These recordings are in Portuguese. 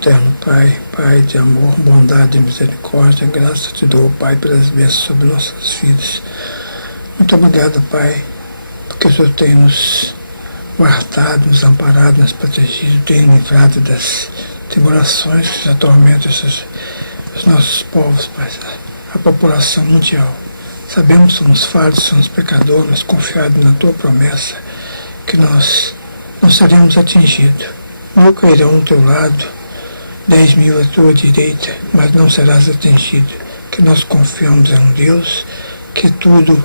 eterno Pai, Pai de amor, bondade e misericórdia, graça te dou, Pai, pelas bênçãos sobre nossos filhos. Muito obrigado, Pai, porque o Senhor tem nos guardado, nos amparado, nos protegido, tem livrado das tribulações que atormentam os nossos povos, Pai, a população mundial. Sabemos que somos falhos, somos pecadores, mas confiados na Tua promessa que nós não seremos atingidos. Mil cairão ao Teu lado, 10.000 à Tua direita, mas não serás atingido. Que nós confiamos em um Deus que tudo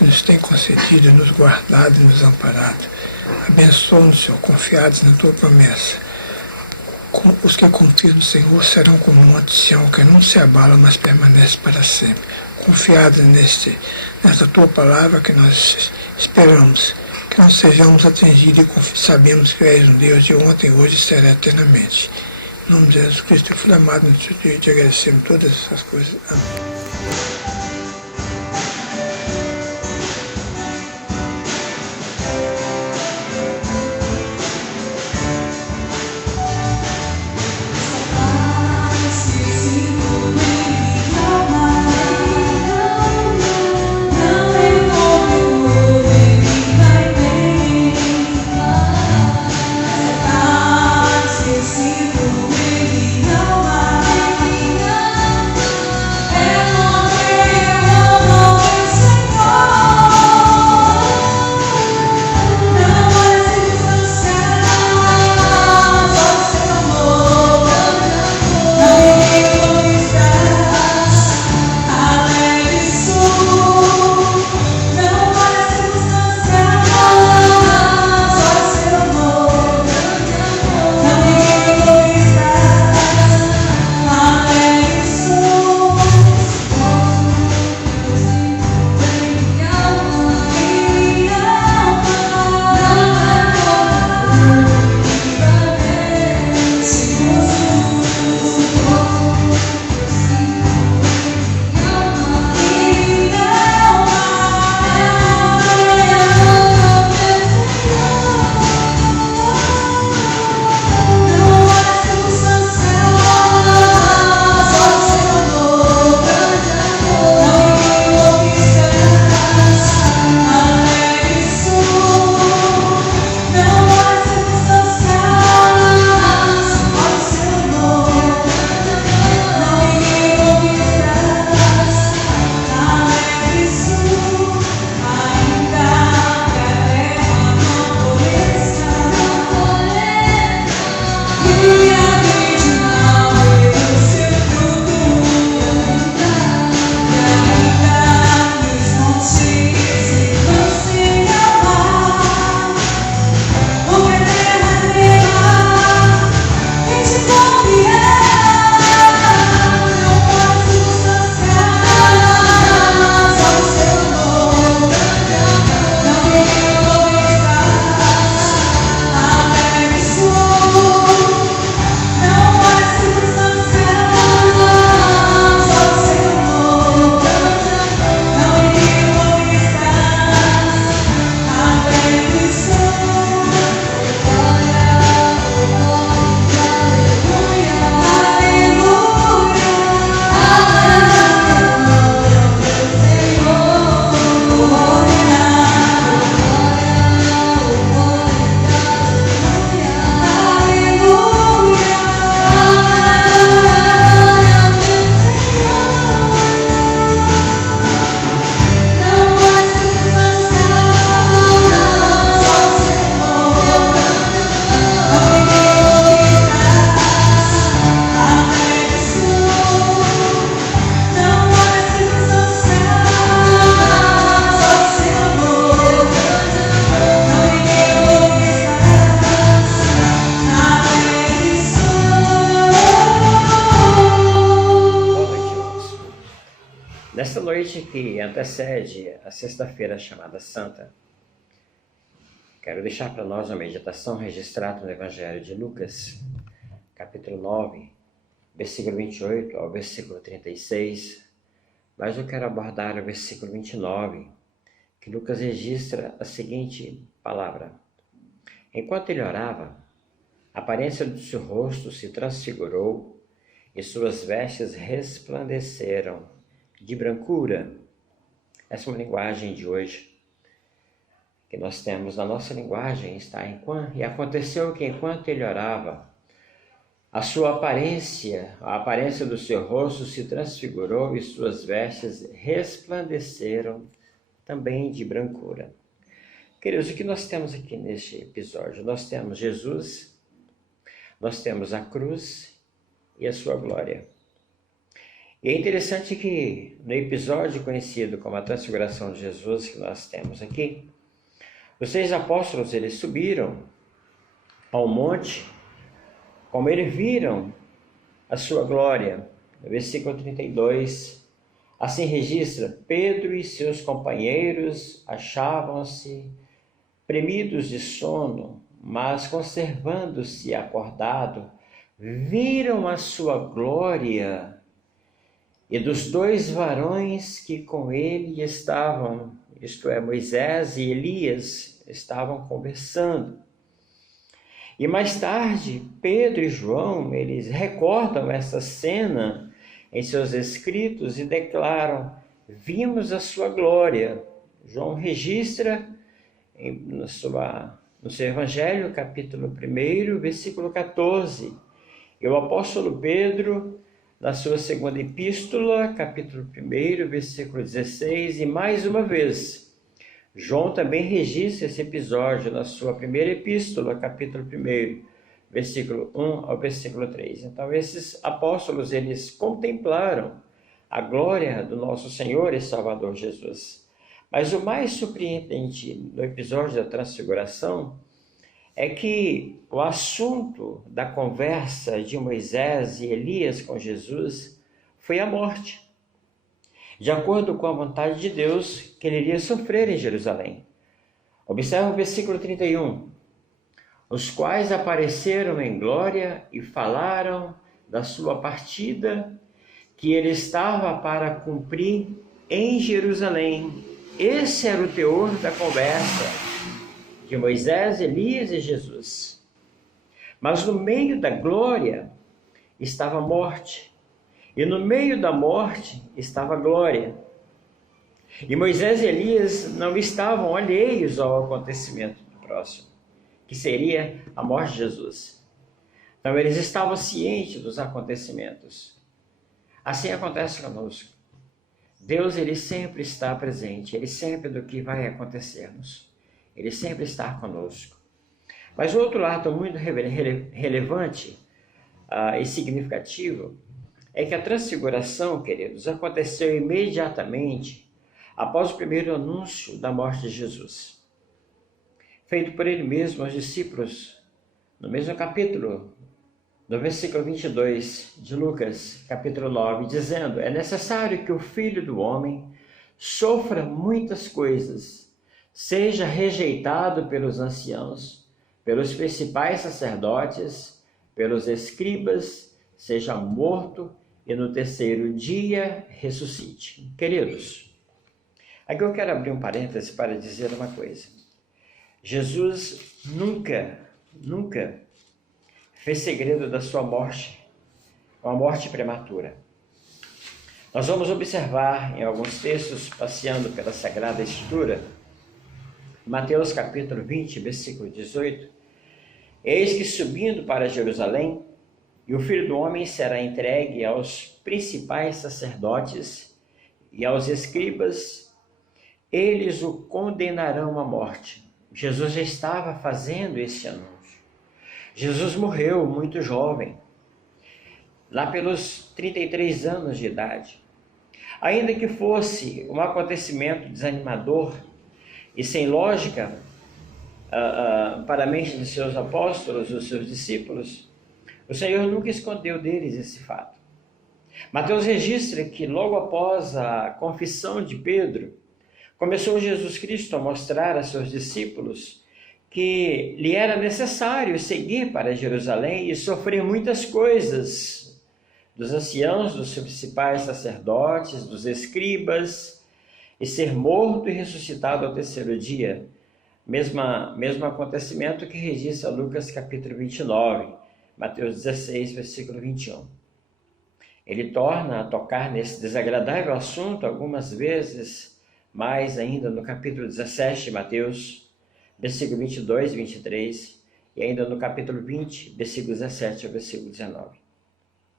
nos tem concedido, nos guardado e nos amparado. Abençoa-nos, Senhor, confiados na Tua promessa. Os que confiam no Senhor serão como o monte Sião, que não se abala, mas permanece para sempre. Confiados nesta Tua palavra que nós esperamos, que não sejamos atingidos e sabemos que és um Deus de ontem, hoje e será eternamente. Em nome de Jesus Cristo, Filho amado, te agradecemos todas essas coisas. Amém. Nesta noite que antecede a sexta-feira chamada Santa, quero deixar para nós uma meditação registrada no Evangelho de Lucas, capítulo 9, versículo 28 ao versículo 36, mas eu quero abordar o versículo 29, que Lucas registra a seguinte palavra: Enquanto ele orava, A aparência do seu rosto se transfigurou e suas vestes resplandeceram de brancura. Essa é uma linguagem de hoje que nós temos na nossa linguagem. E aconteceu que enquanto ele orava, a aparência do seu rosto se transfigurou e suas vestes resplandeceram também de brancura. Queridos, o que nós temos aqui neste episódio? Nós temos Jesus, nós temos a cruz e a sua glória. E é interessante que no episódio conhecido como a transfiguração de Jesus que nós temos aqui, os 6 apóstolos, eles subiram ao monte, como eles viram a sua glória. No versículo 32, assim registra: Pedro e seus companheiros achavam-se premidos de sono, mas conservando-se acordado, viram a sua glória e dos 2 varões que com ele estavam, isto é, Moisés e Elias, estavam conversando. E mais tarde, Pedro e João, eles recordam essa cena em seus escritos e declaram: vimos a sua glória. João registra no seu Evangelho, capítulo 1, versículo 14. E o apóstolo Pedro, na sua segunda epístola, capítulo 1, versículo 16, e mais uma vez, João também registra esse episódio na sua primeira epístola, capítulo 1, versículo 1 ao versículo 3. Então, esses apóstolos, eles contemplaram a glória do nosso Senhor e Salvador Jesus. Mas o mais surpreendente no episódio da transfiguração é que o assunto da conversa de Moisés e Elias com Jesus foi a morte. De acordo com a vontade de Deus, que ele iria sofrer em Jerusalém. Observe o versículo 31. Os quais apareceram em glória e falaram da sua partida, que ele estava para cumprir em Jerusalém. Esse era o teor da conversa de Moisés, Elias e Jesus. Mas no meio da glória estava a morte. E no meio da morte estava a glória. E Moisés e Elias não estavam alheios ao acontecimento próximo, que seria a morte de Jesus. Então eles estavam cientes dos acontecimentos. Assim acontece conosco. Deus, ele sempre está presente, ele sempre do que vai acontecermos. Ele sempre está conosco. Mas o outro lado muito relevante e significativo é que a transfiguração, queridos, aconteceu imediatamente após o primeiro anúncio da morte de Jesus, feito por ele mesmo aos discípulos, no mesmo capítulo, no versículo 22 de Lucas, capítulo 9, dizendo: é necessário que o Filho do Homem sofra muitas coisas, seja rejeitado pelos anciãos, pelos principais sacerdotes, pelos escribas, seja morto e no terceiro dia ressuscite. Queridos, aqui eu quero abrir um parêntese para dizer uma coisa. Jesus nunca fez segredo da sua morte, uma morte prematura. Nós vamos observar em alguns textos, passeando pela Sagrada Escritura, Mateus capítulo 20, versículo 18, eis que subindo para Jerusalém, e o Filho do Homem será entregue aos principais sacerdotes e aos escribas, eles o condenarão à morte. Jesus já estava fazendo esse anúncio. Jesus morreu muito jovem, lá pelos 33 anos de idade. Ainda que fosse um acontecimento desanimador e sem lógica para a mente de seus apóstolos, dos seus discípulos, o Senhor nunca escondeu deles esse fato. Mateus registra que logo após a confissão de Pedro, começou Jesus Cristo a mostrar a seus discípulos que lhe era necessário seguir para Jerusalém e sofrer muitas coisas dos anciãos, dos principais sacerdotes, dos escribas, e ser morto e ressuscitado ao terceiro dia. Mesmo acontecimento que registra Lucas capítulo 29, Mateus 16, versículo 21. Ele torna a tocar nesse desagradável assunto algumas vezes, mais ainda no capítulo 17 de Mateus, versículo 22 e 23, e ainda no capítulo 20, versículo 17 ao versículo 19.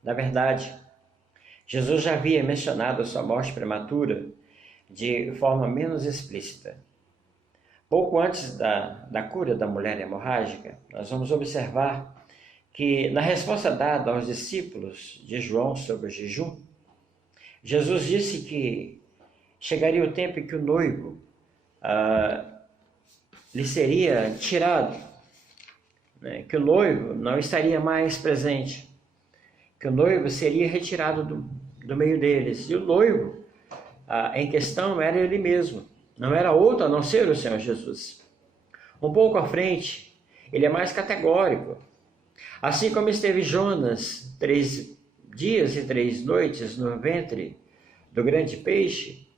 Na verdade, Jesus já havia mencionado a sua morte prematura de forma menos explícita. Pouco antes da cura da mulher hemorrágica, nós vamos observar que na resposta dada aos discípulos de João sobre o jejum, Jesus disse que chegaria o tempo em que o noivo lhe seria tirado, né? Que o noivo não estaria mais presente, que o noivo seria retirado do meio deles. E o noivo em questão era ele mesmo, não era outro a não ser o Senhor Jesus. Um pouco à frente, ele é mais categórico. Assim como esteve Jonas 3 dias e 3 noites no ventre do grande peixe,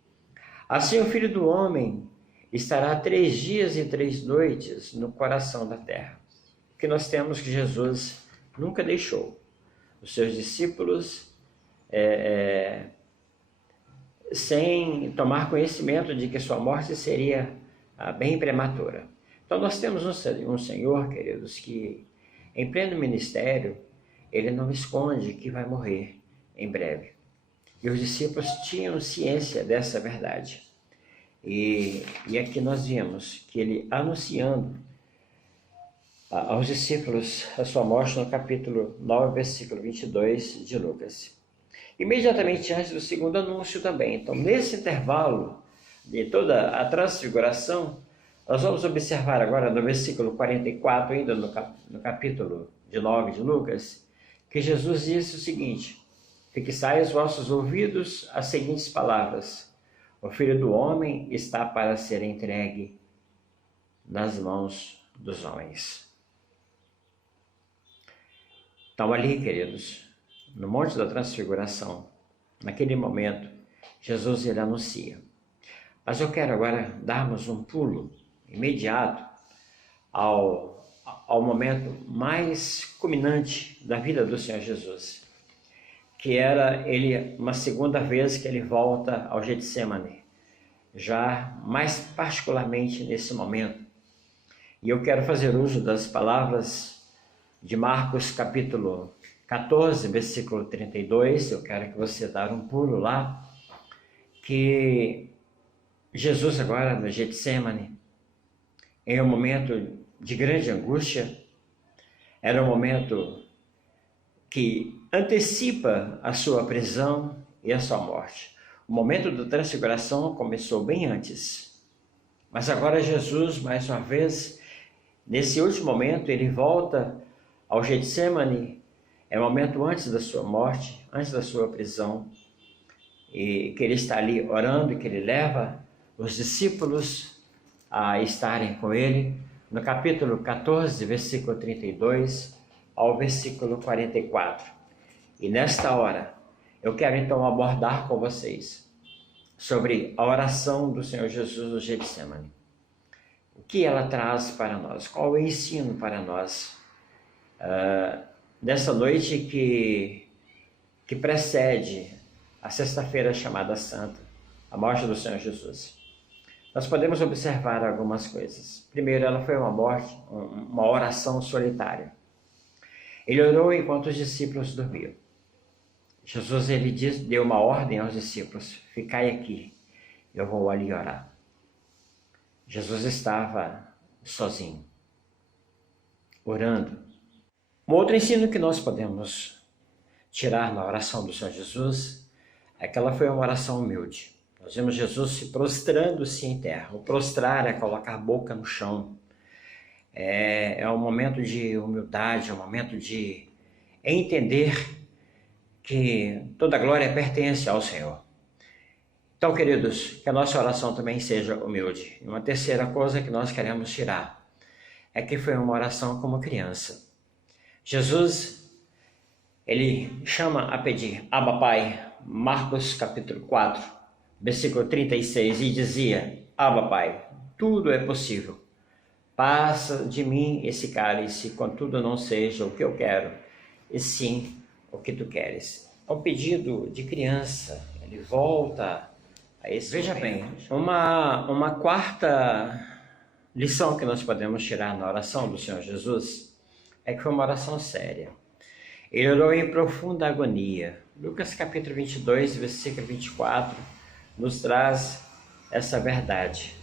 assim o Filho do Homem estará 3 dias e 3 noites no coração da terra. O que nós temos que Jesus nunca deixou os seus discípulos sem tomar conhecimento de que sua morte seria bem prematura. Então nós temos um Senhor, queridos, que em pleno ministério, ele não esconde que vai morrer em breve. E os discípulos tinham ciência dessa verdade. E aqui nós vimos que ele anunciando aos discípulos a sua morte no capítulo 9, versículo 22 de Lucas. Imediatamente antes do segundo anúncio também. Então, nesse intervalo de toda a transfiguração, nós vamos observar agora no versículo 44, ainda no capítulo 9 de Lucas, que Jesus disse o seguinte: fixai os vossos ouvidos às seguintes palavras: o Filho do Homem está para ser entregue nas mãos dos homens. Então ali, queridos, no Monte da Transfiguração, naquele momento, Jesus ele anuncia. Mas eu quero agora darmos um pulo imediato ao momento mais culminante da vida do Senhor Jesus, que era ele uma segunda vez que ele volta ao Getsemane, já mais particularmente nesse momento. E eu quero fazer uso das palavras de Marcos capítulo 14, versículo 32, eu quero que você dê um pulo lá, que Jesus agora no Getsemane, em um momento de grande angústia, era um momento que antecipa a sua prisão e a sua morte. O momento da transfiguração começou bem antes, mas agora Jesus, mais uma vez, nesse último momento, ele volta ao Getsemane. É o momento antes da sua morte, antes da sua prisão, e que ele está ali orando, e que ele leva os discípulos a estarem com ele, no capítulo 14, versículo 32 ao versículo 44. E nesta hora, eu quero então abordar com vocês sobre a oração do Senhor Jesus no Getsemane. O que ela traz para nós? Qual o ensino para nós? Nessa noite que precede a sexta-feira chamada Santa, a morte do Senhor Jesus. Nós podemos observar algumas coisas. Primeiro, ela foi uma oração solitária. Ele orou enquanto os discípulos dormiam. Jesus deu uma ordem aos discípulos: ficai aqui, eu vou ali orar. Jesus estava sozinho, orando. Um outro ensino que nós podemos tirar na oração do Senhor Jesus é que ela foi uma oração humilde. Nós vemos Jesus se prostrando-se em terra. O prostrar é colocar a boca no chão. É um momento de humildade, é um momento de entender que toda a glória pertence ao Senhor. Então, queridos, que a nossa oração também seja humilde. E uma terceira coisa que nós queremos tirar é que foi uma oração como criança. Jesus, ele chama a pedir: Abba, Pai, Marcos capítulo 4, versículo 36, e dizia: Abba, Pai, tudo é possível Passa de mim esse cálice, contudo não seja o que eu quero, e sim o que tu queres. É um pedido de criança, ele volta a esse Veja momento. Bem, uma quarta lição que nós podemos tirar na oração do Senhor Jesus é que foi uma oração séria. Ele orou em profunda agonia. Lucas capítulo 22, versículo 24, nos traz essa verdade,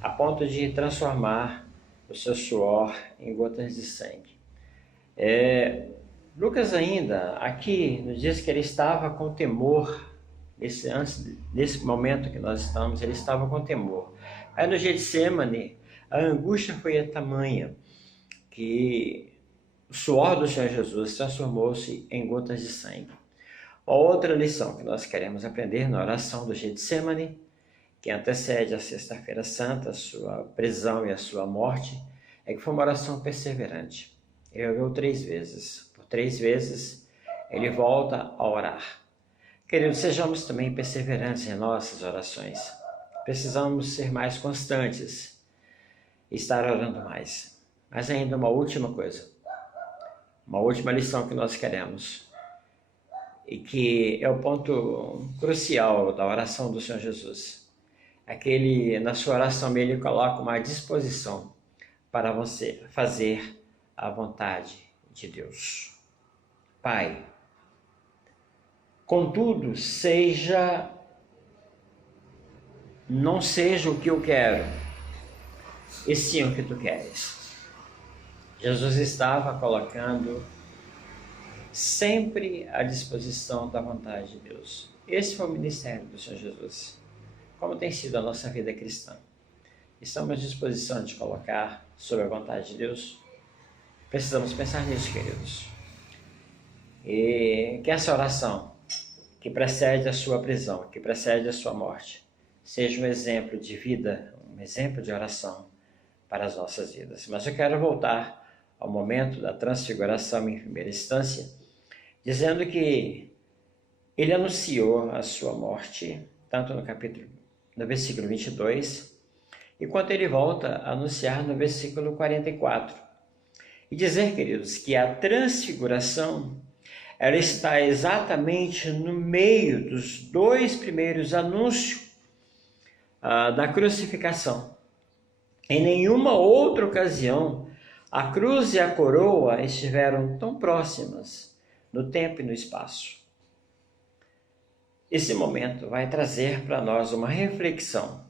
a ponto de transformar o seu suor em gotas de sangue. Lucas ainda, aqui, nos diz que ele estava com temor, antes desse momento que nós estamos, ele estava com temor. Aí no Getsêmani, a angústia foi tamanha que o suor do Senhor Jesus transformou-se em gotas de sangue. Outra lição que nós queremos aprender na oração do Getsêmani, que antecede a Sexta-feira Santa, a sua prisão e a sua morte, é que foi uma oração perseverante. Ele orou 3 vezes. Por 3 vezes, ele volta a orar. Queridos, sejamos também perseverantes em nossas orações. Precisamos ser mais constantes e estar orando mais. Mas ainda uma última coisa, uma última lição que nós queremos, e que é o ponto crucial da oração do Senhor Jesus. Aquele, na sua oração, ele coloca uma disposição para você fazer a vontade de Deus. Pai, contudo, não seja o que eu quero, e sim o que tu queres. Jesus estava colocando sempre à disposição da vontade de Deus. Esse foi o ministério do Senhor Jesus. Como tem sido a nossa vida cristã? Estamos à disposição de colocar sob a vontade de Deus? Precisamos pensar nisso, queridos. E que essa oração, que precede a sua prisão, que precede a sua morte, seja um exemplo de vida, um exemplo de oração para as nossas vidas. Mas eu quero voltar ao momento da transfiguração em primeira instância, dizendo que ele anunciou a sua morte, tanto no versículo 22, enquanto ele volta a anunciar no versículo 44. E dizer, queridos, que a transfiguração, ela está exatamente no meio dos 2 primeiros anúncios da crucificação. Em nenhuma outra ocasião, a cruz e a coroa estiveram tão próximas no tempo e no espaço. Esse momento vai trazer para nós uma reflexão.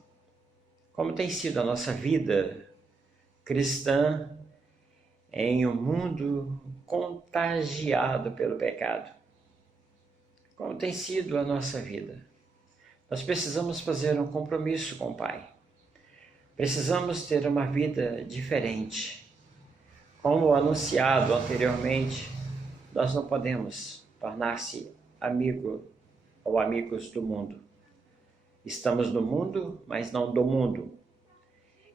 Como tem sido a nossa vida cristã em um mundo contagiado pelo pecado? Como tem sido a nossa vida? Nós precisamos fazer um compromisso com o Pai. Precisamos ter uma vida diferente. Como anunciado anteriormente, nós não podemos tornar-se amigo ou amigos do mundo. Estamos no mundo, mas não do mundo.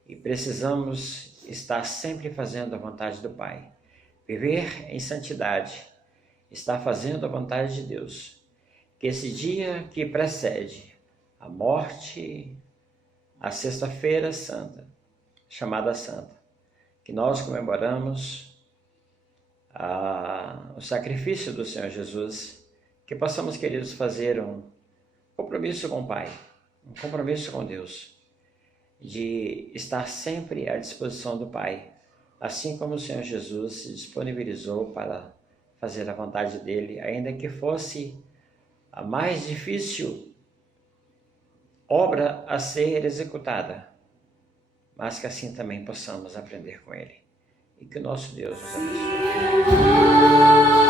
E precisamos estar sempre fazendo a vontade do Pai. Viver em santidade, estar fazendo a vontade de Deus. Que esse dia que precede a morte, a Sexta-feira Santa, chamada Santa, que nós comemoramos o sacrifício do Senhor Jesus, que possamos, queridos, fazer um compromisso com o Pai, um compromisso com Deus, de estar sempre à disposição do Pai, assim como o Senhor Jesus se disponibilizou para fazer a vontade dele, ainda que fosse a mais difícil obra a ser executada, mas que assim também possamos aprender com ele. E que o nosso Deus nos abençoe.